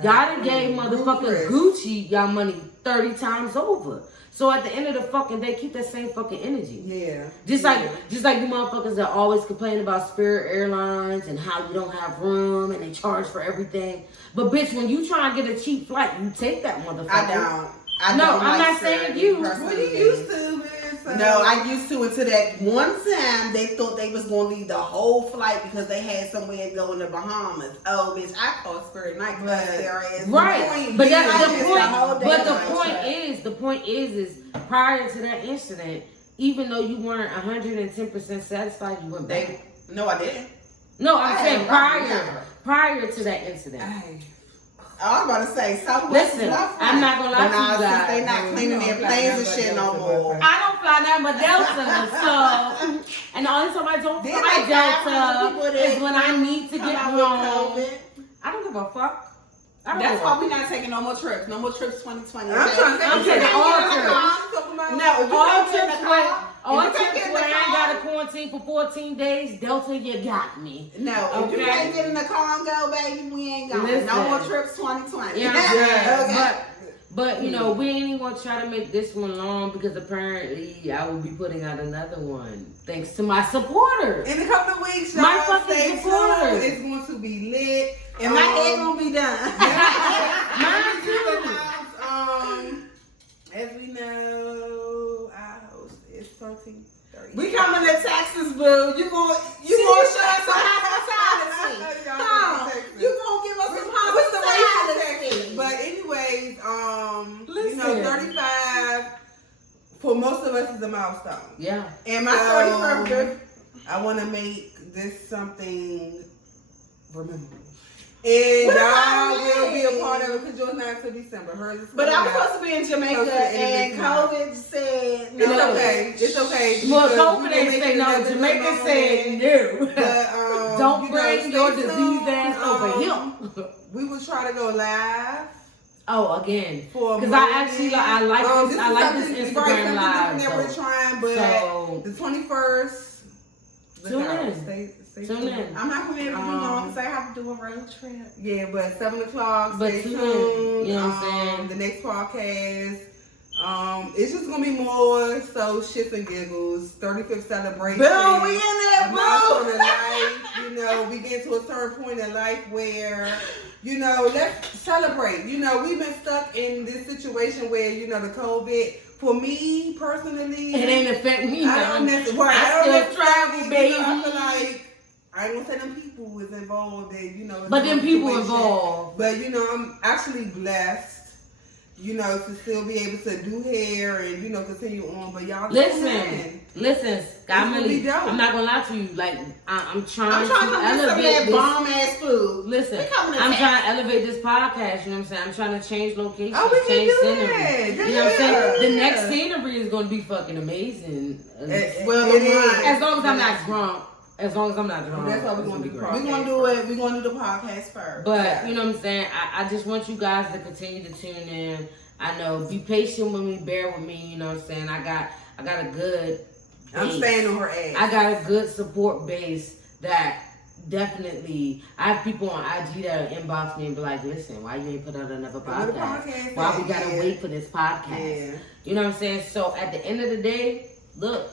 Y'all done gave motherfucking Ruthless. Gucci y'all money 30 times over. So at the end of the fucking day, keep that same fucking energy. Yeah. Just Yeah. like you motherfuckers that always complain about Spirit Airlines and how you don't have room and they charge for everything. But bitch, when you try and get a cheap flight, you take that motherfucker. I don't. I No, don't I'm like not saying Spirit you. personally. Well, you used to, man. So. No, I used to until that one time they thought they was gonna leave the whole flight because they had somewhere to go in the Bahamas. Oh, bitch, I called Spirit Night Club their ass. Right, but that's I the missed point. whole day But the on my point trip. the point is prior to that incident, even though you weren't 110% satisfied, you went back. No, I didn't. No, I I'm had saying a rough time. prior to that incident. Hey. I was about to say Southwest Listen, is my friend. I'm not gonna lie But to you now, guys. since they not cleaning their planes and shit no more. I don't fly nothing but Delta, so and the only time I don't Then fly they got people Delta that is when I need to come get out with home. COVID. I don't give a fuck. I don't That's give a why fuck. we're not taking no more trips. No more trips 2020. I'm trying to I'm taking all trips. No, you All can't get in trips the where car. all If you can't trips get in where the I ain't car- got to quarantine for 14 days, Delta, you got me. No, if you Okay. can't get in the car and go, baby, we ain't going. Listen. No more trips 2020. Yeah, Okay. But you know, we ain't even gonna try to make this one long because apparently I will be putting out another one thanks to my supporters. In a couple of weeks, y'all My fucking stay supporters. tuned. It's going to be lit. And my head gonna be done. Mine too. As we know, our host is 13:30. We coming to Texas, boo. You gonna show us some hospitality? Huh? You gonna give us some hospitality? But anyways, you know, Listen. 35 for most of us is a milestone. Yeah. And my 31st birthday. I want to make this something rememberable. And What y'all about will be me? a part of it because yours not until December. Hers is But I was coming out. supposed to be in Jamaica, Close to the end and of this month. COVID said It's no. okay. It's okay. Well, because COVID we ain't can say make no. another Jamaica moment. said no. But, Don't you know, bring stay your tuned. disease ass over here. We will try to go live Oh, again. for a Because I moment. actually I like this. I is like this something- Instagram something live. different that we're So, trying, but so the 21st. look Tune out. in. Stay Tune tuned. in. I'm not gonna be able to do long because I have to do a road trip. Yeah, but 7 o'clock. But Stay tune in. tuned. You know what I'm saying? The next podcast. It's just gonna be more so shits and giggles. 35th celebration. Boom, we in there, A milestone in boo. life. You know, we get to a certain point in life where, you know, let's celebrate. You know, we've been stuck in this situation where, you know, the COVID. For me personally, it ain't affect me. I don't nothing. necessarily. I still travel, You know, baby. I feel like I ain't gonna say them people was involved in, you know. But in then the people situation. involved. But you know, I'm actually blessed, you know, to still be able to do hair and, you know, continue on. But y'all Listen, Scott gonna Millie, be dope. I'm not gonna lie to you. Like, I'm trying I'm trying to to come get some of elevate that this. bomb ass food. Listen, We coming to I'm Texas. trying to elevate this podcast. You know what I'm saying? I'm trying to change locations, Oh, we can change do scenery. that. You know what I'm saying? The Yeah. next scenery is gonna be fucking amazing. Well, It is. As long as I'm not drunk. As long as I'm not drunk. That's why we're it's gonna be do great. We're gonna do it. We're gonna do the podcast first. But you know what I'm saying? I just want you guys to continue to tune in. I know, be patient with me, bear with me. You know what I'm saying? I got a good. I'm base. staying on her ass. I got a good support base that definitely, I have people on IG that inbox me and be like, listen, why you ain't put out another podcast? Why we gotta wait for this podcast? Yeah. You know what I'm saying? So at the end of the day, look,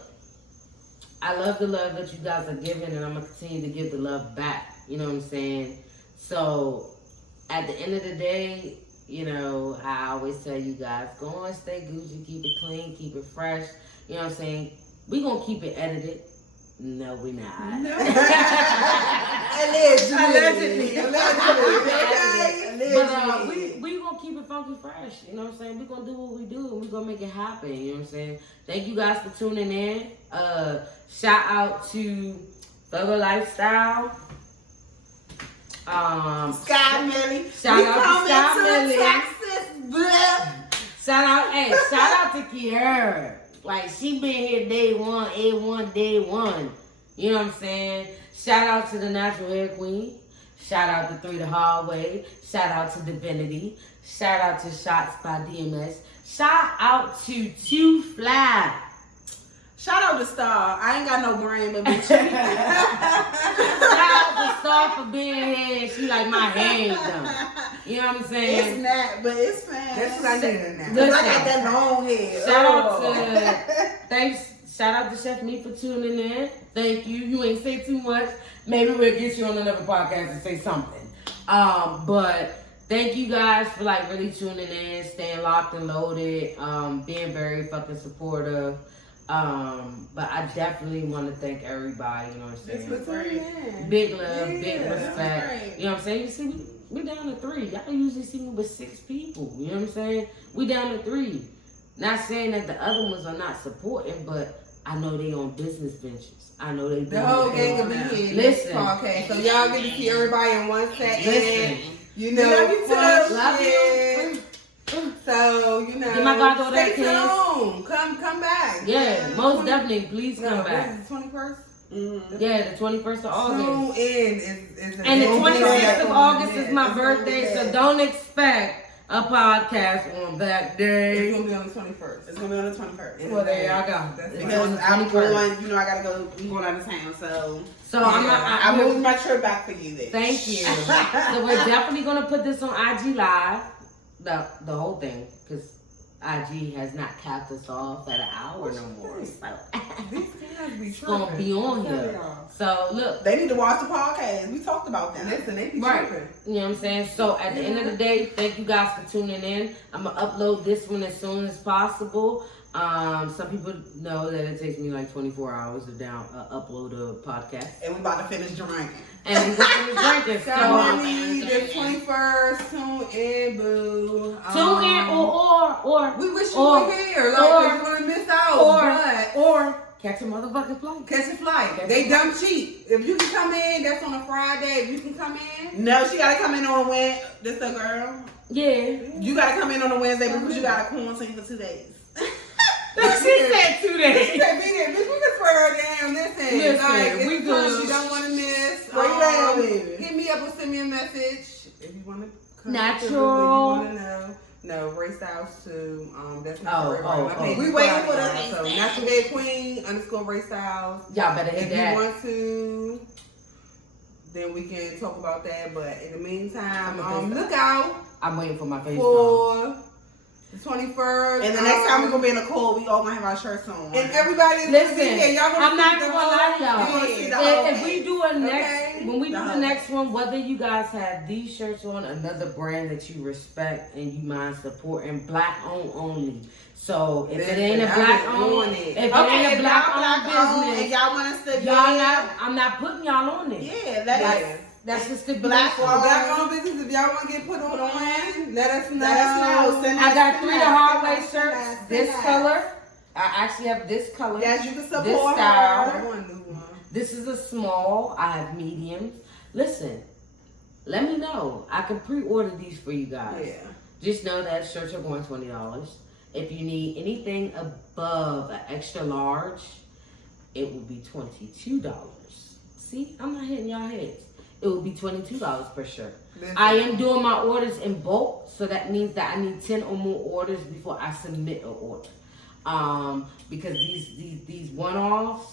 I love the love that you guys are giving, and I'm gonna continue to give the love back. You know what I'm saying? So at the end of the day, you know, I always tell you guys, go on, stay Gucci, keep it clean, keep it fresh. You know what I'm saying? We gonna keep it edited. No, we not. No. Allegedly. But we gonna keep it funky fresh. You know what I'm saying? We gonna do what we do, and we gonna make it happen. You know what I'm saying? Thank you guys for tuning in. Shout out to Thugger Lifestyle. Sky Millie. Shout out to Sky Millie. Texas, bruh. Shout out to Kiara. Like, she been here day one, A1, day one. You know what I'm saying? Shout out to the Natural Hair Queen. Shout out to 3 The Hallway. Shout out to Divinity. Shout out to Shots by DMS. Shout out to Too Fly. Shout out to Star. I ain't got no brain, but bitch. Shout out to Star for being here. She like my hands done. You know what I'm saying? It's not, but it's fine. That's what I need now. Cause I got that long hair. Shout out to shout out to Chef Me for tuning in. Thank you. You ain't say too much. Maybe we'll get you on another podcast and say something. But thank you guys for like really tuning in, staying locked and loaded, being very fucking supportive. But I definitely want to thank everybody, you know what I'm saying? This was great. Big love, big Yeah, respect. right. You know what I'm saying? You see, we down to 3. Y'all usually see me with 6 people. You know what I'm saying? We down to 3. Not saying that the other ones are not supporting, but I know they on business ventures. I know they The whole gang will be here. Listen. Okay, so y'all get to see everybody in one set. Listen. You know, Love you too. fun Love shit. you. So, you know, Get my goddaughter a stay kiss. tuned. Come back. Yeah, most 20 definitely. Please come back. What is it, 21st? Mm-hmm. Yeah, the 21st of August. Tune in is And the don't be 26th of on August that. is my It's gonna be birthday, so that. don't expect a podcast on that It's day. gonna be on the 21st. It's gonna be on the 21st. Well, there y'all go. That's It's it. on Because the I'm 21st. going, you know, I gotta go. I'm going out of town, so So I moved my trip back for you. Then. Thank you. So we're definitely gonna put this on IG Live, the whole thing, because IG has not capped us off at an hour no more. So These guys be it's gonna be on here. So look, They need to watch the podcast. We talked about that. Listen, they be Right. tripping. you know what I'm saying? So at the end of the day, thank you guys for tuning in. I'm gonna upload this one as soon as possible. Some people know that it takes me like 24 hours to upload a podcast. And we about to finish drinking. And we're gonna finish drinking. So, Mommy, the 21st, tune in, boo. Tune in or we wish you or- were here. Like, or- you're gonna miss out. or catch a motherfucking flight. But catch a flight. They dumb cheap. If you can come in, that's on a Friday. If you can come in, No, she gotta come in on a Wednesday. This a girl. Yeah. You gotta come in on a Wednesday because you gotta quarantine for 2 days. She said 2 She days. said, "Be there, bitch. We can swear her down. Listen, Listen, like, it's we fun. good. You don't want to miss. Spray down, baby. Hit me up or send me a message if you want to come. Natural. You want to know. No, Ray Styles too. That's not Oh, for everybody. oh, My page oh. is We waiting for private, the- So Natural Hair Queen _ Ray Styles. Y'all better hit If you that. want to, then we can talk about that. But in the meantime, I'm gonna look out I'm waiting for my face. for the 21st. And the next time we're gonna be in the cold, we all gonna have our shirts on. And everybody is Listen, gonna be here. Y'all gonna I'm not see even the gonna lie to whole y'all. thing. If we do a next, Okay. when we do The the whole next one, whether you guys have these shirts on, another brand that you respect and you mind supporting, black owned only. So if it ain't a Listen, black I've been owned, doing if it. it okay, ain't a if black y'all owned and business, y'all want us to, y'all not. I'm not putting y'all on it. yeah, that Like, is. that's just the Black black. Black owned business, if y'all want to get put on, let us know. Let us know. Send I got us- 3 send The us- Hardway send us- shirts. send us- This send us. color. I actually have this color. Yes, you can support This her. style. I want a new one. This is a small. I have mediums. Listen, let me know. I can pre-order these for you guys. Yeah. Just know that shirts are going $20. If you need anything above an extra large, it will be $22. See, I'm not hitting y'all heads. It will be $22 per shirt. Listen. I am doing my orders in bulk, so that means that I need 10 or more orders before I submit an order. Because these one-offs,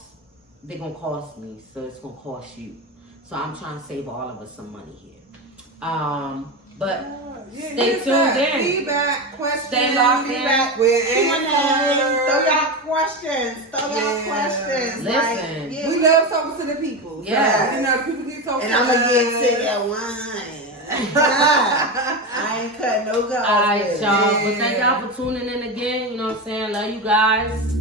they're gonna cost me, so it's gonna cost you. So I'm trying to save all of us some money here. But Yeah, stay hit us tuned up. in. Feedback, questions. Stay locked in. Feedback with Q&A. answers. Throw y'all questions. Throw y'all Yeah. questions. Listen. yeah, We love talking to the people. Yeah. You know, people get so and I'm gonna get sick at wine. I ain't cut no garbage. All right, y'all. But Yeah. thank y'all for tuning in again. You know what I'm saying? Love you guys.